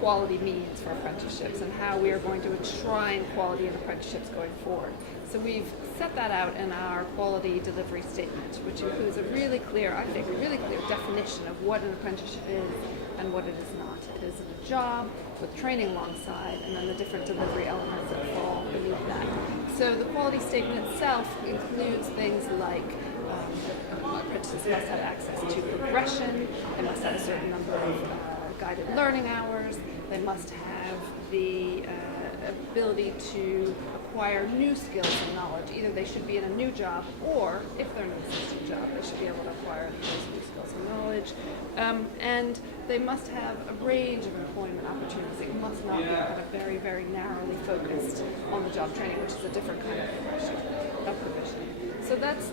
quality means for apprenticeships and how we are going to enshrine quality in apprenticeships going forward. So we've set that out in our quality delivery statement, which includes a really clear, I think, a really clear definition of what an apprenticeship is and what it is not. It is a job with training alongside, and then the different delivery elements that fall beneath that. So the quality statement itself includes things like apprentices must have access to progression, they must have a certain number of guided learning hours, they must have the ability to acquire new skills and knowledge. Either they should be in a new job, or if they're in an existing job, they should be able to acquire those new skills and knowledge. And they must have a range of employment opportunities. It must not be kind of very, very narrowly focused on the job training, which is a different kind of provision. So that's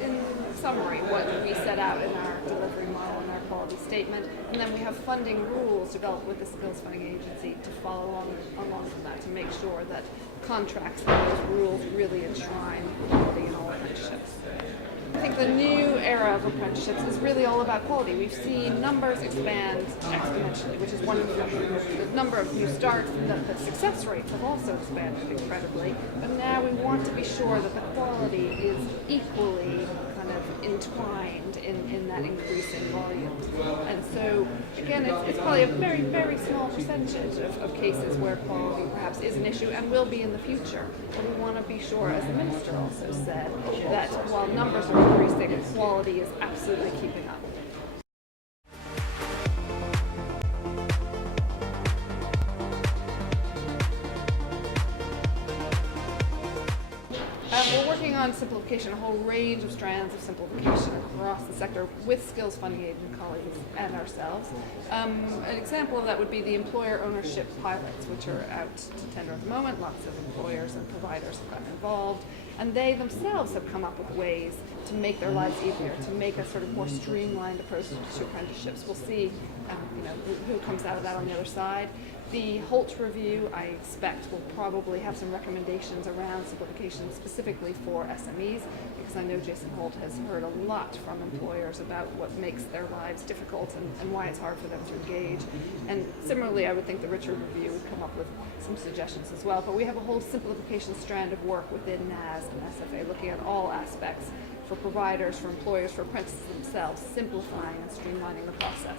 in summary what we set out in our delivery model and our quality statement. And then we have funding rules developed with the Skills Funding Agency to follow along from that, to make sure that contracts and those rules really enshrine quality in all apprenticeships. I think the new era of apprenticeships is really all about quality. We've seen numbers expand exponentially, which is wonderful. The number of new starts and the success rates have also expanded incredibly. But now we want to be sure that the quality is equally kind of entwined in that increasing volume. And so, again, it's probably a very, very small percentage of cases where quality perhaps is an issue and will be in the future. But we want to be sure, as the Minister also said, that while numbers are increasing, quality is absolutely keeping up. We're working on simplification, a whole range of strands of simplification across the sector with Skills Funding Agency colleagues and ourselves. An example of that would be the employer ownership pilots, which are out to tender at the moment. Lots of employers and providers have gotten involved, and they themselves have come up with ways to make their lives easier, to make a sort of more streamlined approach to apprenticeships. We'll see who comes out of that on the other side. The Holt review, I expect, will probably have some recommendations around simplification specifically for SMEs, because I know Jason Holt has heard a lot from employers about what makes their lives difficult and why it's hard for them to engage. And similarly, I would think the Richard review would come up with some suggestions as well. But we have a whole simplification strand of work within NAS and SFA looking at all aspects for providers, for employers, for apprentices themselves, simplifying and streamlining the process.